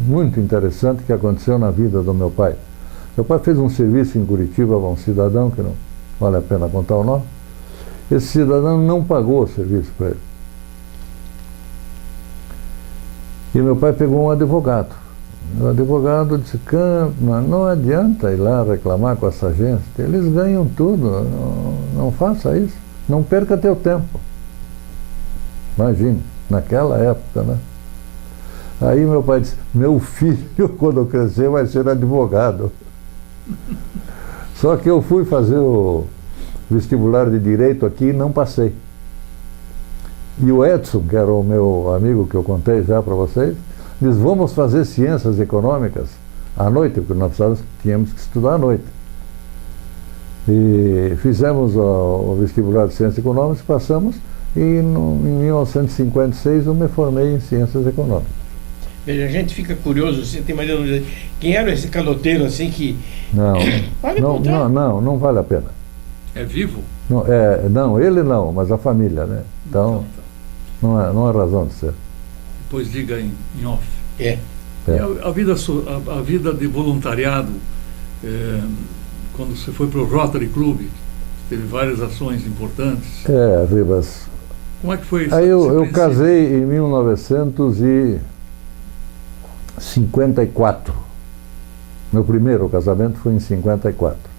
muito interessante que aconteceu na vida do meu pai. Meu pai fez um serviço em Curitiba para um cidadão, que não vale a pena contar o nome. Esse cidadão não pagou o serviço para ele. E meu pai pegou um advogado. O advogado disse, não adianta ir lá reclamar com essa agência, eles ganham tudo, não faça isso, não perca teu tempo. Imagine, naquela época, né? Aí meu pai disse, meu filho, quando crescer, vai ser advogado. Só que eu fui fazer vestibular de Direito aqui e não passei. E o Edson, que era o meu amigo que eu contei já para vocês, diz, vamos fazer Ciências Econômicas à noite, porque nós tínhamos que estudar à noite. E fizemos o vestibular de Ciências Econômicas, passamos, e em 1956 eu me formei em Ciências Econômicas. Veja, a gente fica curioso, você tem mais dúvida, quem era esse caloteiro assim que... Não vale a pena. É vivo? Não, ele não, mas a família, né? Então, não é razão de ser. Depois diga em off. É. E a vida de voluntariado, quando você foi para o Rotary Club, teve várias ações importantes. Ribas. Como é que foi isso? Aí eu casei em 1954. Meu primeiro casamento foi em 54.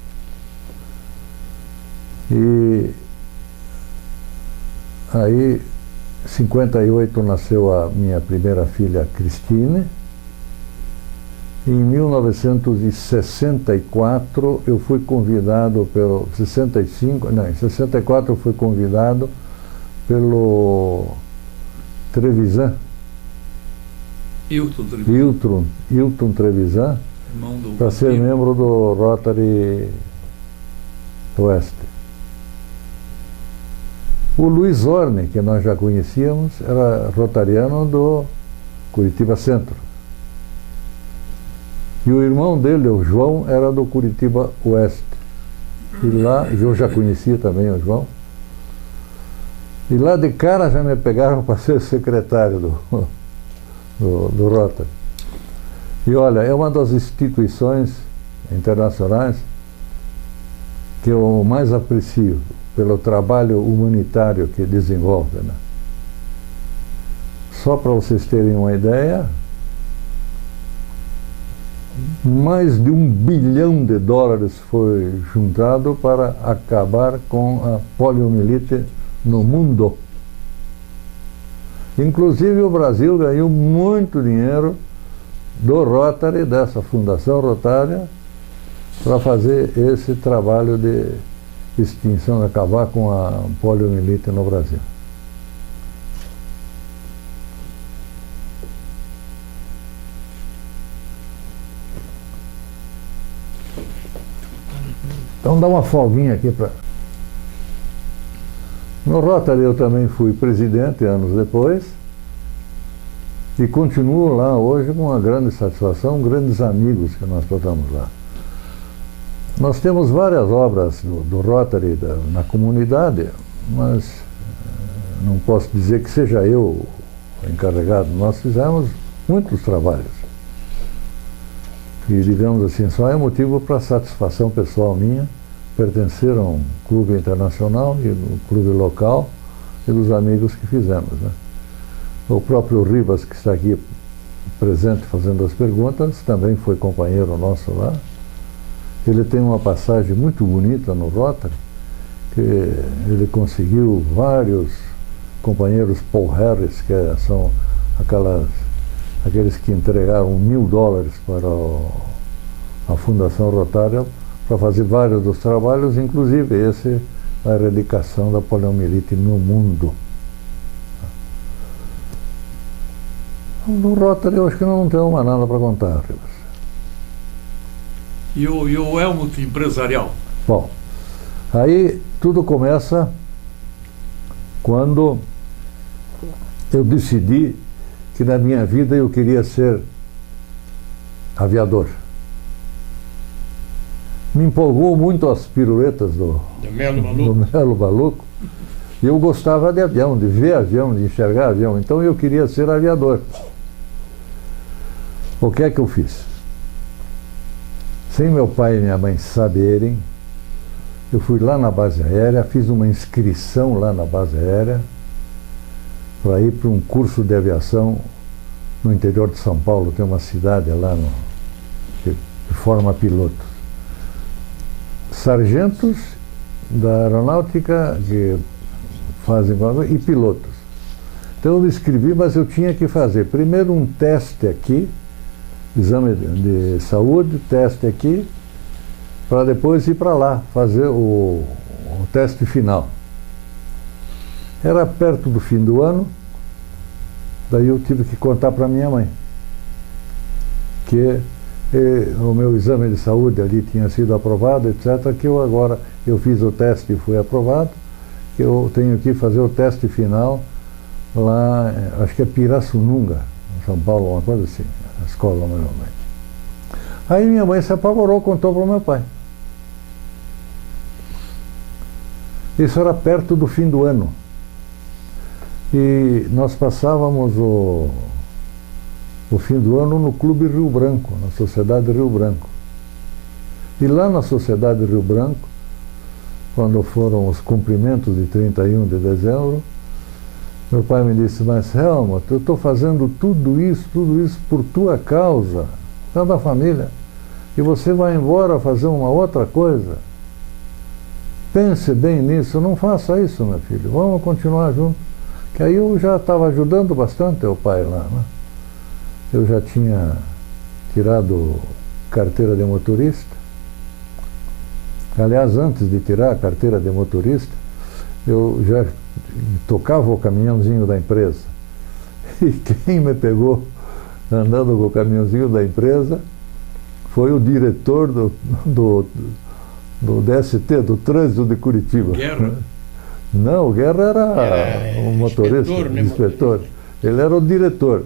E aí, em 58 nasceu a minha primeira filha, Cristine. Em 1964 eu fui convidado em 64 eu fui convidado pelo Trevisan. Hilton Trevisan, para ser membro do Rotary Oeste. O Luiz Orne, que nós já conhecíamos, era rotariano do Curitiba Centro. E o irmão dele, o João, era do Curitiba Oeste. E lá, eu já conhecia também o João. E lá de cara já me pegaram para ser secretário do Rotary. E olha, é uma das instituições internacionais que eu mais aprecio pelo trabalho humanitário que desenvolve, né? Só para vocês terem uma ideia, mais de $1 bilhão foi juntado para acabar com a poliomielite no mundo. Inclusive o Brasil ganhou muito dinheiro do Rotary, dessa Fundação Rotária, para fazer esse trabalho de extinção, acabar com a poliomielite no Brasil. Então dá uma folguinha aqui para... No Rotary eu também fui presidente anos depois e continuo lá hoje com uma grande satisfação, grandes amigos que nós tratamos lá. Nós temos várias obras do Rotary na comunidade, mas não posso dizer que seja eu o encarregado. Nós fizemos muitos trabalhos. E, digamos assim, só é motivo para satisfação pessoal minha pertencer a um clube internacional e um clube local e dos amigos que fizemos, né? O próprio Ribas, que está aqui presente fazendo as perguntas, também foi companheiro nosso lá. Ele tem uma passagem muito bonita no Rotary, que ele conseguiu vários companheiros Paul Harris, que são aqueles que entregaram $1.000 para a Fundação Rotária para fazer vários dos trabalhos, inclusive esse, a erradicação da poliomielite no mundo. No Rotary eu acho que não tenho mais nada para contar, Ribas. E o Helmut empresarial? Bom, aí tudo começa quando eu decidi que na minha vida eu queria ser aviador. Me empolgou muito as piruetas do Melo Maluco. E eu gostava de avião, de ver avião, de enxergar avião. Então eu queria ser aviador. O que é que eu fiz? Sem meu pai e minha mãe saberem, eu fui lá na base aérea, fiz uma inscrição lá na base aérea para ir para um curso de aviação no interior de São Paulo. Tem uma cidade lá que forma pilotos. Sargentos da aeronáutica que fazem e pilotos. Então eu me inscrevi, mas eu tinha que fazer primeiro um teste aqui, exame de saúde, teste aqui, para depois ir para lá, fazer o o teste final. Era perto do fim do ano, daí eu tive que contar para minha mãe que o meu exame de saúde ali tinha sido aprovado, etc., que eu fiz o teste e fui aprovado, que eu tenho que fazer o teste final lá, acho que é Pirassununga, em São Paulo, uma coisa assim, a escola normalmente. Aí minha mãe se apavorou, contou para o meu pai. Isso era perto do fim do ano. E nós passávamos o fim do ano no Clube Rio Branco, na Sociedade Rio Branco. E lá na Sociedade Rio Branco, quando foram os cumprimentos de 31 de dezembro, meu pai me disse: mas Helmut, eu estou fazendo tudo isso por tua causa, por causa da família, e você vai embora fazer uma outra coisa. Pense bem nisso, não faça isso, meu filho, vamos continuar juntos. Que aí eu já estava ajudando bastante o pai lá, né? Eu já tinha tirado carteira de motorista. Aliás, antes de tirar a carteira de motorista, eu já tocava o caminhãozinho da empresa. E quem me pegou andando com o caminhãozinho da empresa foi o diretor do DST, do Trânsito de Curitiba. Guerra? Não, o Guerra era o motorista, inspetor. Ele era o diretor.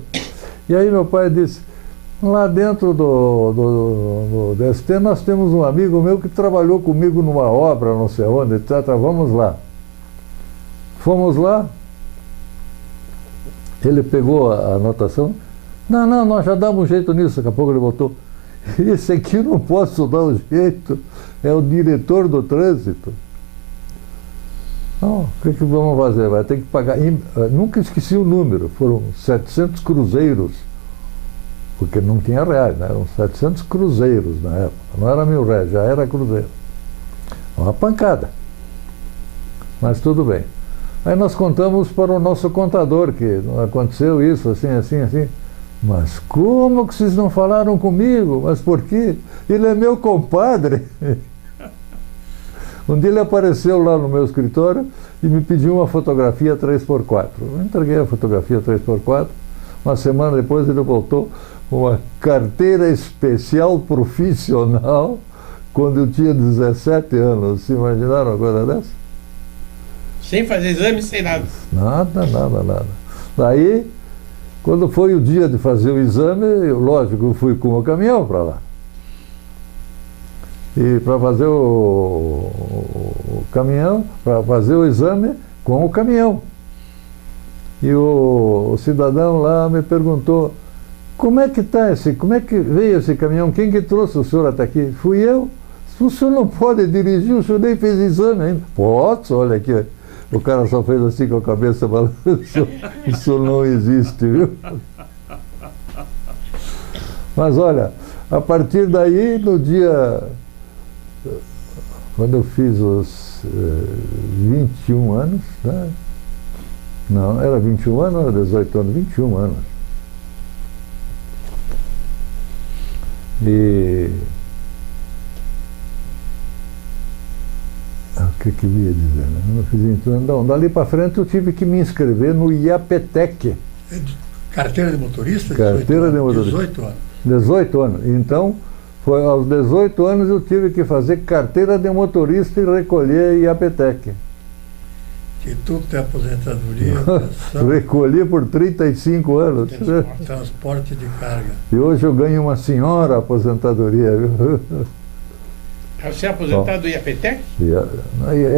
E aí meu pai disse: lá dentro do DST nós temos um amigo meu que trabalhou comigo numa obra, não sei onde, etc. Vamos lá. Fomos lá. Ele pegou a anotação. Não, nós já damos um jeito nisso. Daqui a pouco ele voltou: esse aqui eu não posso dar um jeito. É o diretor do trânsito. Não, o que vamos fazer? Vai ter que pagar. Nunca esqueci o número, foram 700 cruzeiros, porque não tinha reais, né? Eram 700 cruzeiros na época, não era R$1.000, já era cruzeiro. Uma pancada. Mas tudo bem. Aí nós contamos para o nosso contador que aconteceu isso, assim. Mas como que vocês não falaram comigo? Mas por quê? Ele é meu compadre. Um dia ele apareceu lá no meu escritório e me pediu uma fotografia 3x4. Eu entreguei a fotografia 3x4. Uma semana depois ele voltou com uma carteira especial profissional quando eu tinha 17 anos. Se imaginaram uma coisa dessa? Sem fazer exame, sem nada. Nada. Daí, quando foi o dia de fazer o exame, lógico, eu fui com o caminhão para lá. E para fazer o caminhão, para fazer o exame com o caminhão. E o cidadão lá me perguntou: como é que veio esse caminhão? Quem que trouxe o senhor até aqui? Fui eu. O senhor não pode dirigir, o senhor nem fez exame ainda. Posso, olha aqui. O cara só fez assim com a cabeça, balançando. Isso não existe, viu? Mas olha, a partir daí, no dia... Quando eu fiz os 21 anos, né? Não, era 21 anos ou era 18 anos? 21 anos. E... o que eu ia dizer? Né? Eu não fiz 21 anos. Não, dali para frente eu tive que me inscrever no IAPTEC. Carteira de motorista? Carteira de motorista. 18 anos. 18 anos. Então, foi aos 18 anos eu tive que fazer carteira de motorista e recolher IAPTEC. Que tudo tem aposentadoria. Recolhi por 35 anos. Transporte de carga. E hoje eu ganho uma senhora aposentadoria, viu? Você é aposentado do IAPTEC?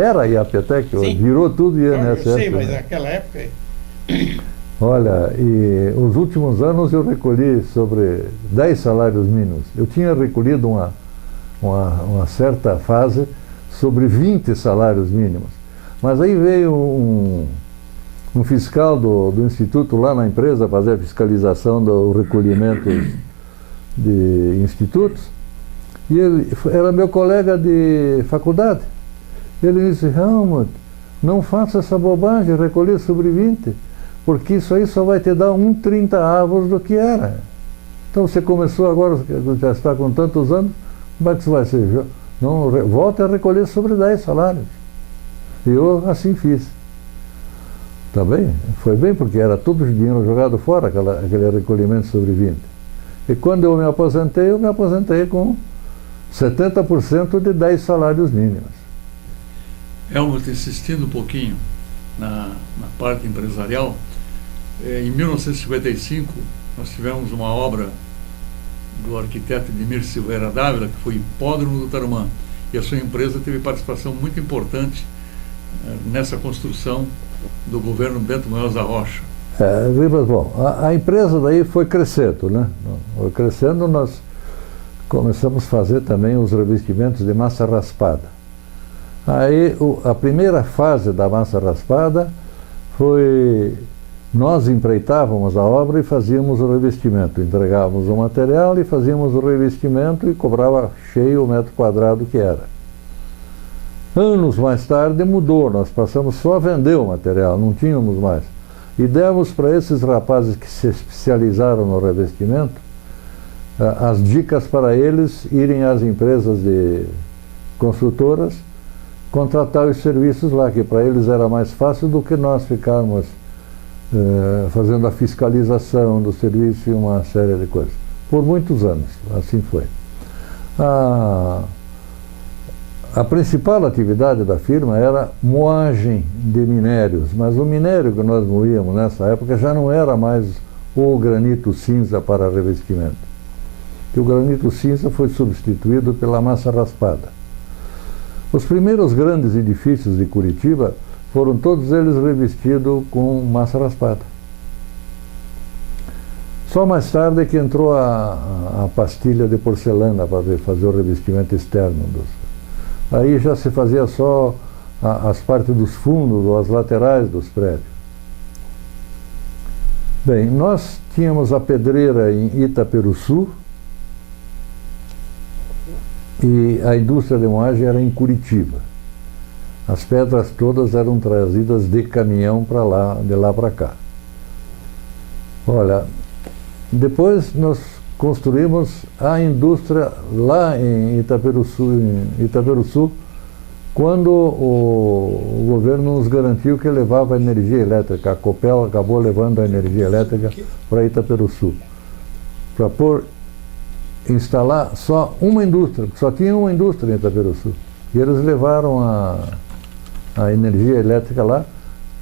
Era IAPTEC, virou tudo INSS. Eu sei, mas naquela época... Olha, e os últimos anos eu recolhi sobre 10 salários mínimos. Eu tinha recolhido uma certa fase sobre 20 salários mínimos. Mas aí veio um fiscal do instituto lá na empresa fazer a fiscalização do recolhimento de institutos. E ele era meu colega de faculdade. Ele disse: Helmut, não faça essa bobagem, recolher sobre 20, porque isso aí só vai te dar 1/30 do que era. Então você começou agora, já está com tantos anos, como é que isso vai ser? Não, volte a recolher sobre 10 salários. E eu assim fiz. Tá bem? Foi bem, porque era todo o dinheiro jogado fora, aquele recolhimento sobrevinte. E quando eu me aposentei com 70% de 10 salários mínimos. Helmut, insistindo um pouquinho na parte empresarial, em 1955 nós tivemos uma obra do arquiteto Edmir Silveira Dávila, que foi Hipódromo do Tarumã, e a sua empresa teve participação muito importante nessa construção do governo Bento Munhoz da Rocha. Bom, a empresa daí foi crescendo, né? Foi crescendo, nós começamos a fazer também os revestimentos de massa raspada. Aí a primeira fase da massa raspada foi, nós empreitávamos a obra e fazíamos o revestimento, entregávamos o material e fazíamos o revestimento e cobrava cheio o metro quadrado que era. Anos mais tarde mudou, nós passamos só a vender o material, não tínhamos mais. E demos para esses rapazes que se especializaram no revestimento as dicas para eles irem às empresas de construtoras contratar os serviços lá, que para eles era mais fácil do que nós ficarmos fazendo a fiscalização do serviço e uma série de coisas. Por muitos anos, assim foi. A principal atividade da firma era moagem de minérios, mas o minério que nós moíamos nessa época já não era mais o granito cinza para revestimento. Que o granito cinza foi substituído pela massa raspada. Os primeiros grandes edifícios de Curitiba foram todos eles revestidos com massa raspada. Só mais tarde é que entrou a pastilha de porcelana para fazer o revestimento externo dos. Aí já se fazia só as partes dos fundos ou as laterais dos prédios. Bem, nós tínhamos a pedreira em Itaperuçu e a indústria de moagem era em Curitiba. As pedras todas eram trazidas de caminhão para lá, de lá para cá. Olha, depois nós construímos a indústria lá em Itaperuçu, quando o governo nos garantiu que levava a energia elétrica. A Copel acabou levando a energia elétrica para Itaperuçu, para instalar só uma indústria, porque só tinha uma indústria em Itaperuçu. E eles levaram a energia elétrica lá,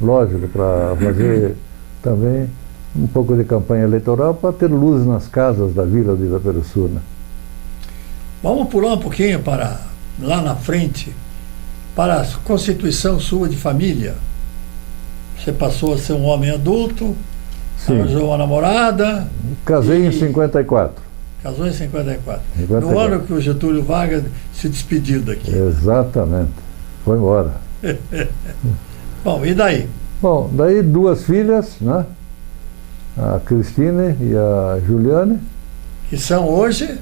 lógico, para fazer também um pouco de campanha eleitoral para ter luz nas casas da vila de Itaperuçu, né? Vamos pular um pouquinho para lá na frente, para a constituição sua de família. Você passou a ser um homem adulto, arranjou uma namorada. Casei em 54. Casou em 54. No ano que o Getúlio Vargas se despediu daqui. Exatamente. Foi embora. Bom, e daí? Bom, daí duas filhas, né? A Cristine e a Juliane. Que são hoje?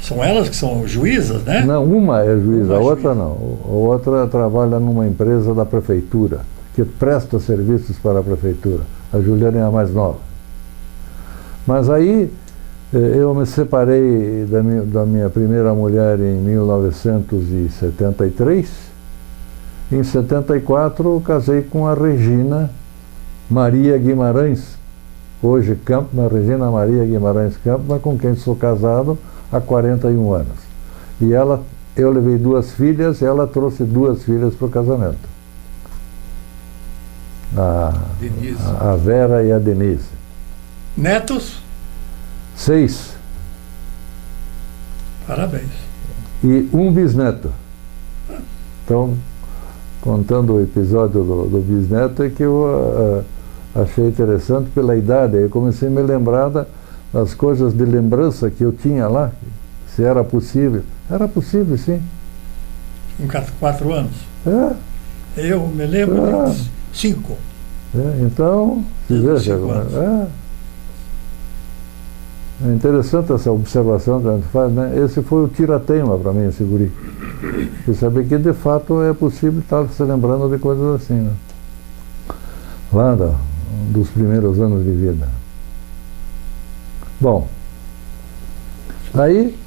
São elas que são juízas, né? Não, uma é juíza, a outra não. A outra trabalha numa empresa da prefeitura, que presta serviços para a prefeitura. A Juliane é a mais nova. Mas aí eu me separei da minha primeira mulher em 1973. Em 74 casei com a Regina Maria Guimarães, hoje Campman, Regina Maria Guimarães Campman, com quem sou casado há 41 anos. E eu levei duas filhas e ela trouxe duas filhas para o casamento. A Vera e a Denise. Netos? 6. Parabéns. E um bisneto. Então, contando o episódio do bisneto, é que eu achei interessante pela idade. Eu comecei a me lembrar das coisas de lembrança que eu tinha lá, se era possível. Era possível, sim. Com 4 anos? É. Eu me lembro de 5. Então, se veja. É interessante essa observação que a gente faz, né? Esse foi o tira-teima para mim, esse guri. E saber que, de fato, é possível estar se lembrando de coisas assim, né? Lá dos primeiros anos de vida. Bom, aí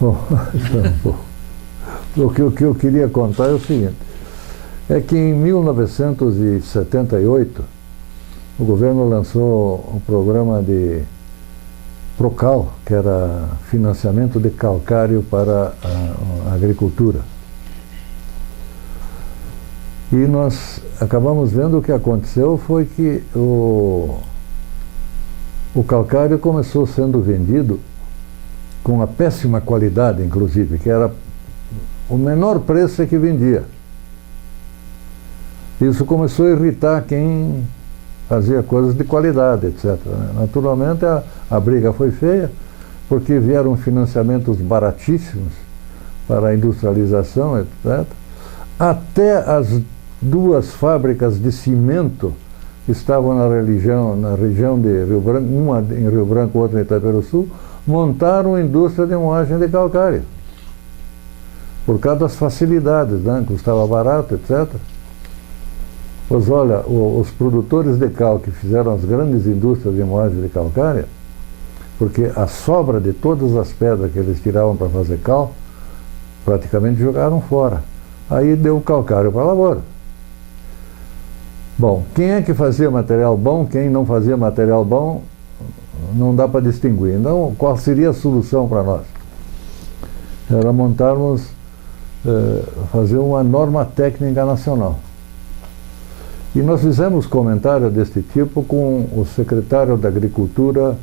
Bom, o que eu queria contar é o seguinte, é que em 1978 o governo lançou o programa de Procal, que era financiamento de calcário para a agricultura. E nós acabamos vendo o que aconteceu foi que o calcário começou sendo vendido com uma péssima qualidade, inclusive, que era o menor preço que vendia. Isso começou a irritar quem fazia coisas de qualidade, etc. Naturalmente, a briga foi feia, porque vieram financiamentos baratíssimos para a industrialização, etc. Até as duas fábricas de cimento que estavam na região de Rio Branco, uma em Rio Branco, outra em Itaperuçu, montaram a indústria de moagem de calcário. Por causa das facilidades, né? Custava barato, etc. Pois olha, os produtores de cal que fizeram as grandes indústrias de moagem de calcário, porque a sobra de todas as pedras que eles tiravam para fazer cal, praticamente jogaram fora. Aí deu o calcário para a lavoura. Bom, quem é que fazia material bom, quem não fazia material bom, não dá para distinguir. Então, qual seria a solução para nós? Era montarmos, fazer uma norma técnica nacional. E nós fizemos comentário deste tipo com o secretário da Agricultura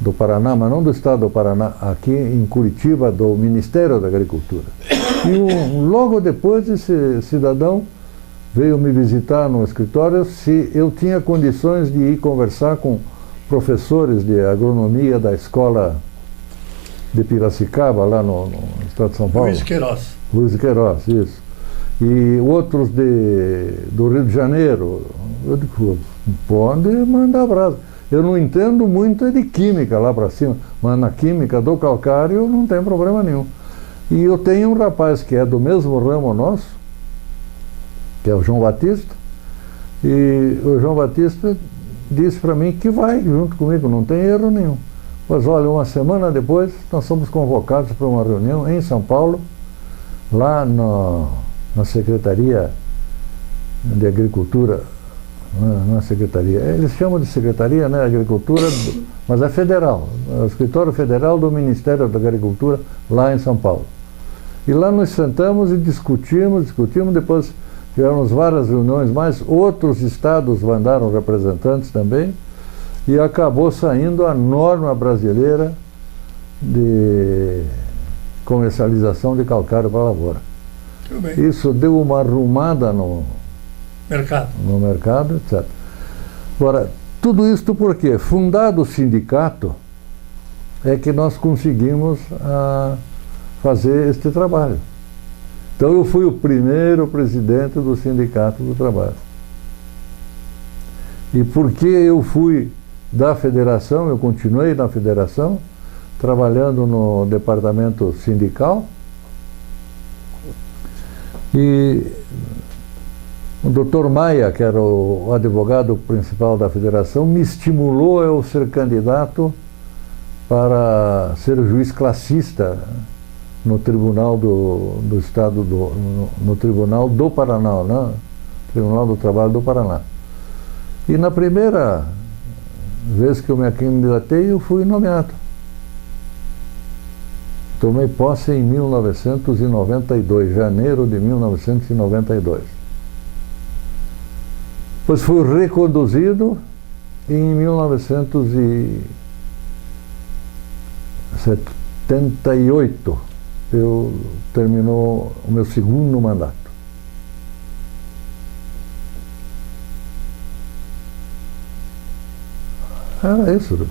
do Paraná, mas não do Estado do Paraná, aqui em Curitiba, do Ministério da Agricultura. E logo depois esse cidadão veio me visitar no escritório se eu tinha condições de ir conversar com professores de agronomia da escola de Piracicaba, lá no estado de São Paulo. Luiz Queiroz. Luiz Queiroz, isso. E outros do Rio de Janeiro. Eu digo, pode mandar abraço. Eu não entendo muito de química lá para cima, mas na química do calcário não tem problema nenhum. E eu tenho um rapaz que é do mesmo ramo nosso, que é o João Batista, e o João Batista disse para mim que vai junto comigo, não tem erro nenhum. Pois olha, uma semana depois nós somos convocados para uma reunião em São Paulo, lá na Secretaria de Agricultura, na Secretaria, eles chamam de Secretaria, né, Agricultura, mas é federal, é o Escritório Federal do Ministério da Agricultura, lá em São Paulo. E lá nós sentamos e discutimos, depois tivemos várias reuniões, mas outros estados mandaram representantes também, e acabou saindo a norma brasileira de comercialização de calcário para a lavoura. Isso deu uma arrumada no mercado, etc. Agora, tudo isso por quê? Fundado o sindicato, é que nós conseguimos fazer este trabalho. Então eu fui o primeiro presidente do Sindicato do Trabalho. E porque eu fui da federação, eu continuei na federação, trabalhando no departamento sindical, e o Dr. Maia, que era o advogado principal da federação, me estimulou a eu ser candidato para ser juiz classista no Tribunal do Estado, no Tribunal do Paraná, né? Tribunal do Trabalho do Paraná. E na primeira vez que eu me candidatei, eu fui nomeado. Tomei posse em 1992, janeiro de 1992. Depois fui reconduzido em 1978. Eu terminou o meu segundo mandato. Era isso,